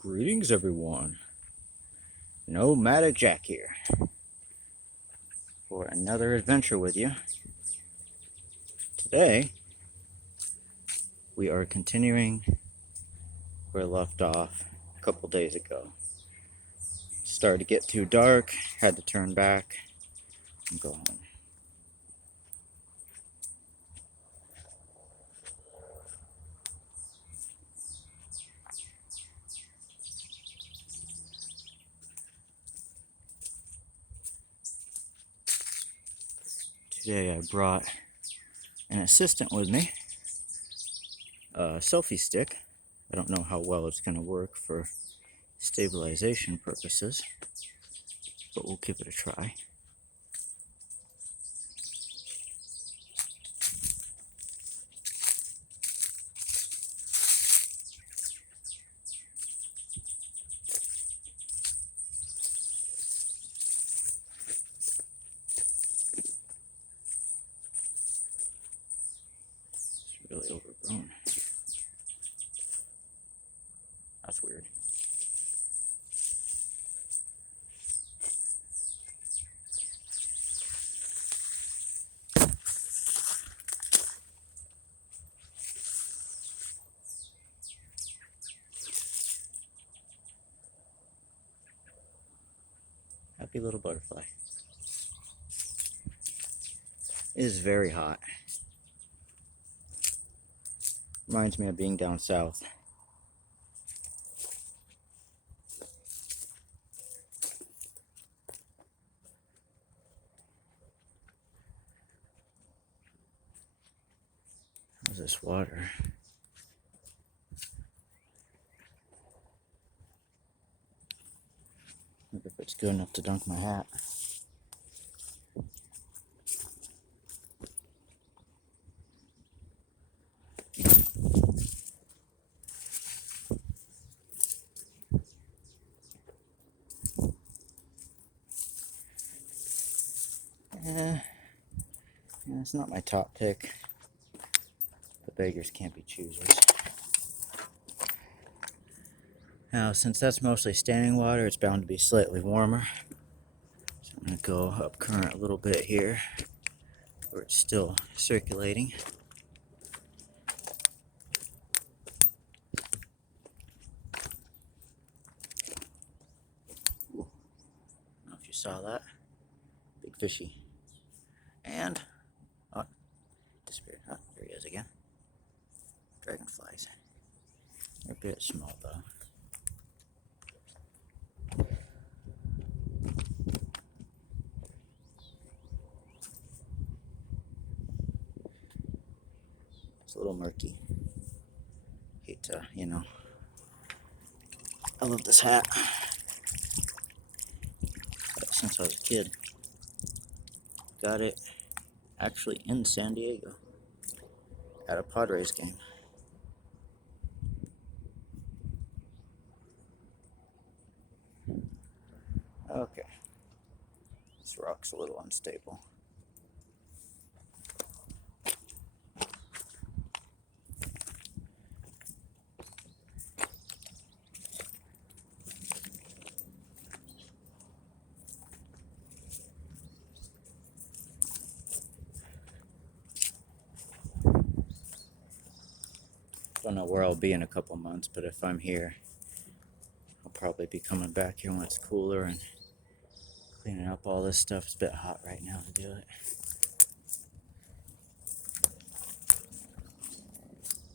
Greetings, everyone. Nomadic Jack here for another adventure with you. Today, we are continuing where we left off a couple days ago. Started to get too dark, had to turn back and go home. Today I brought an assistant with me, a selfie stick. I don't know how well it's going to work for stabilization purposes, but we'll give it a try. It's really overgrown. That's weird. Happy little butterfly. It is very hot. Reminds me of being down south. How's this water? Look if it's good enough to dunk my hat. Yeah, it's not my top pick. The beggars can't be choosers. Now, since that's mostly standing water, it's bound to be slightly warmer. So I'm going to go up current a little bit here, where it's still circulating. I don't know if you saw that. Big fishy. And, oh, disappeared. Oh, there he is again. Dragonflies. They're a bit small though. It's a little murky. Hate to, I love this hat. Since I was a kid. Got it actually in San Diego at a Padres game. Okay. This rock's a little unstable. Don't know where I'll be in a couple months, but if I'm here, I'll probably be coming back here when it's cooler and cleaning up all this stuff. It's a bit hot right now to do it.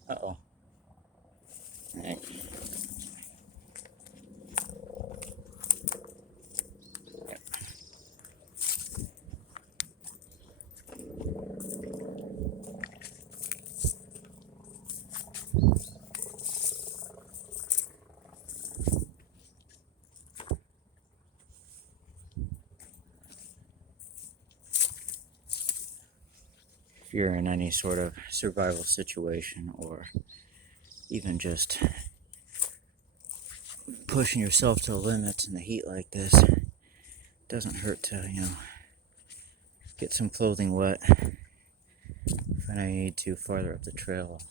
Uh-oh. Alright. Yep. If you're in any sort of survival situation or even just pushing yourself to the limits in the heat like this, it doesn't hurt to, get some clothing wet. If I need to farther up the trail,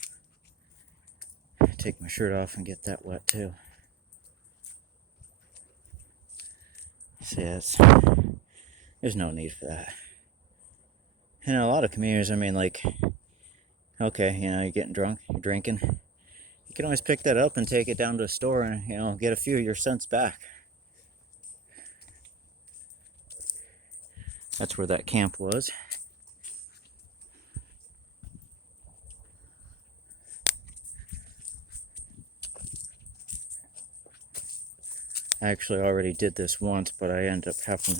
I'll take my shirt off and get that wet too. See, there's no need for that. In a lot of communities, I mean, like, okay, you're getting drunk, you're drinking. You can always pick that up and take it down to a store and, get a few of your cents back. That's where that camp was. I actually already did this once, but I ended up having,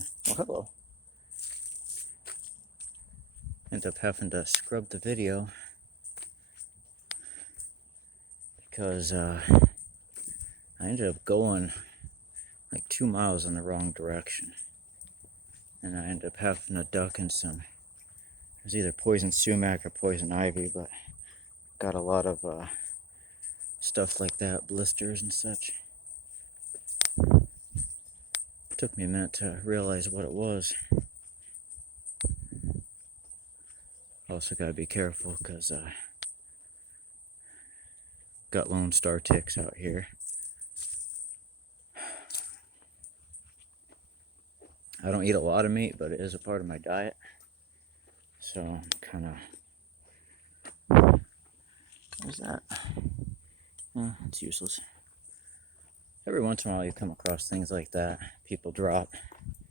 to scrub the video because I ended up going like 2 miles in the wrong direction. And I ended up having to duck in it was either poison sumac or poison ivy, but got a lot of stuff like that, blisters and such. It took me a minute to realize what it was. Also gotta be careful because got Lone Star ticks out here. I don't eat a lot of meat, but it is a part of my diet. So I'm kind of... What is that? It's useless. Every once in a while you come across things like that. People drop.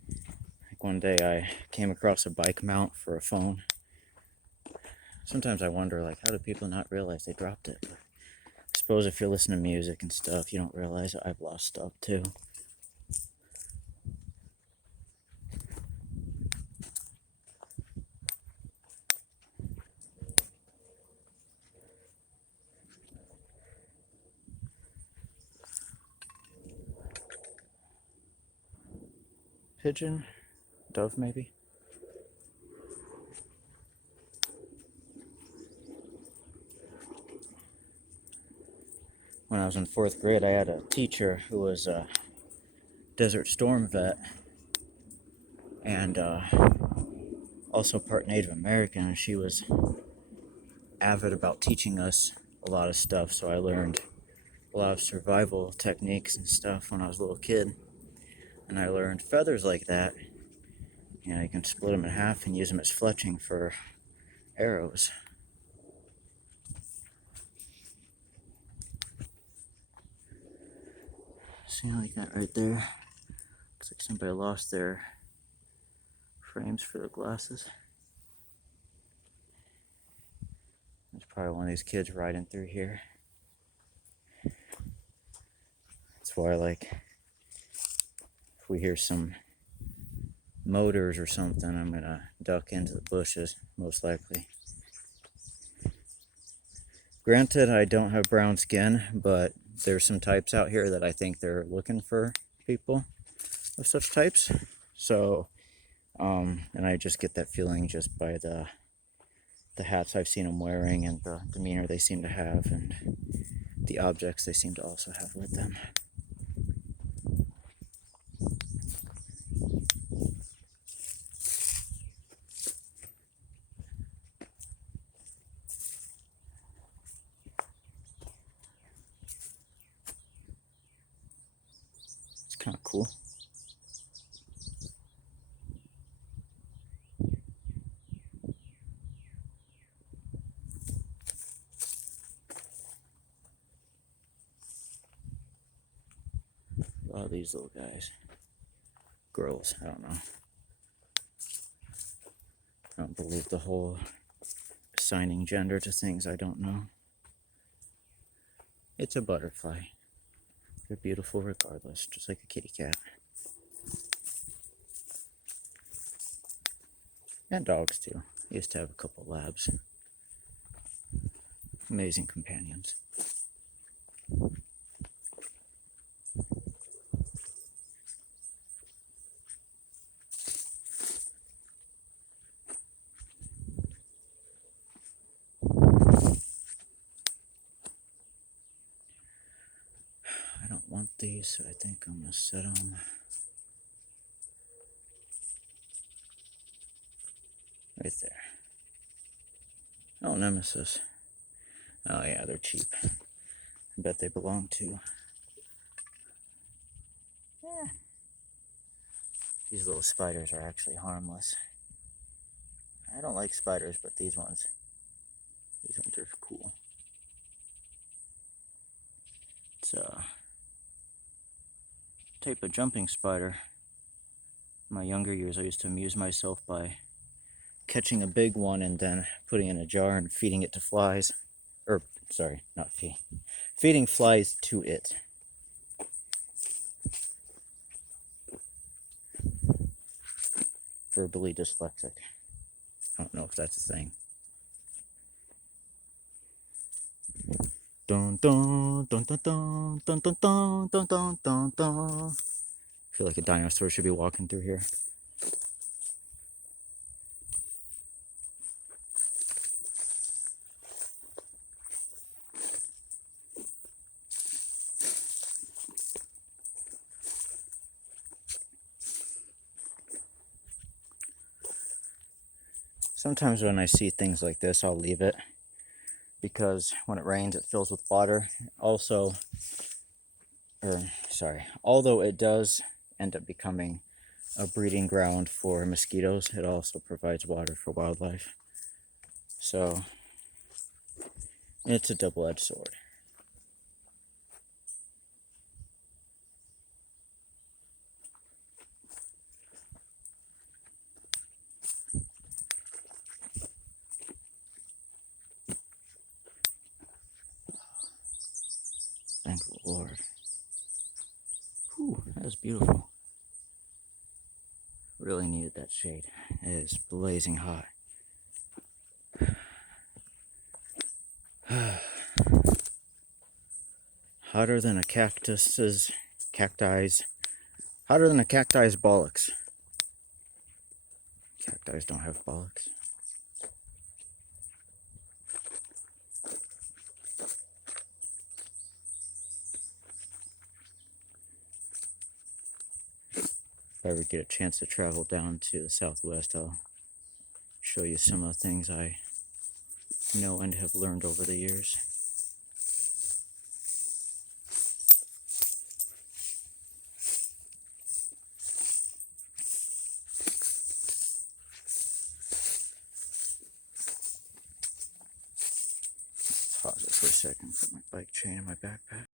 Like one day I came across a bike mount for a phone. Sometimes I wonder, like, how do people not realize they dropped it? But I suppose if you're listening to music and stuff, you don't realize I've lost stuff too. Pigeon? Dove, maybe? When I was in 4th grade, I had a teacher who was a Desert Storm vet and also part Native American, and she was avid about teaching us a lot of stuff, so I learned a lot of survival techniques and stuff when I was a little kid. And I learned feathers like that. You can split them in half and use them as fletching for arrows. See like that right there? Looks like somebody lost their frames for their glasses. There's probably one of these kids riding through here. That's why, like, if we hear some motors or something, I'm gonna duck into the bushes, most likely. Granted, I don't have brown skin, but there's some types out here that I think they're looking for people of such types. So, and I just get that feeling just by the hats I've seen them wearing and the demeanor they seem to have and the objects they seem to also have with them. It's kind of cool. A lot of these little guys. Girls, I don't know. I don't believe the whole assigning gender to things I don't know. It's a butterfly. They're beautiful regardless, just like a kitty cat. And dogs too. I used to have a couple labs. Amazing companions. I don't want these, so I think I'm gonna set them right there. Oh, Nemesis. Oh yeah, they're cheap. I bet they belong to. Yeah. These little spiders are actually harmless. I don't like spiders, but these ones are cool. It's a type of jumping spider. In my younger years, I used to amuse myself by catching a big one and then putting it in a jar and feeding it to flies. Or, sorry, not feeding flies to it. Verbally dyslexic. I don't know if that's a thing. Dun dun dun dun dun dun dun dun dun dun dun dun. I feel like a dinosaur should be walking through here. Sometimes when I see things like this, I'll leave it, because when it rains, it fills with water. Also, although it does end up becoming a breeding ground for mosquitoes, it also provides water for wildlife. So it's a double-edged sword. Thank the Lord. Whew, that was beautiful. Really needed that shade. It is blazing hot. Hotter than a cacti's hotter than a cacti's bollocks. Cacti don't have bollocks. If I ever get a chance to travel down to the Southwest, I'll show you some of the things I know and have learned over the years. Pause it for a second, put my bike chain in my backpack.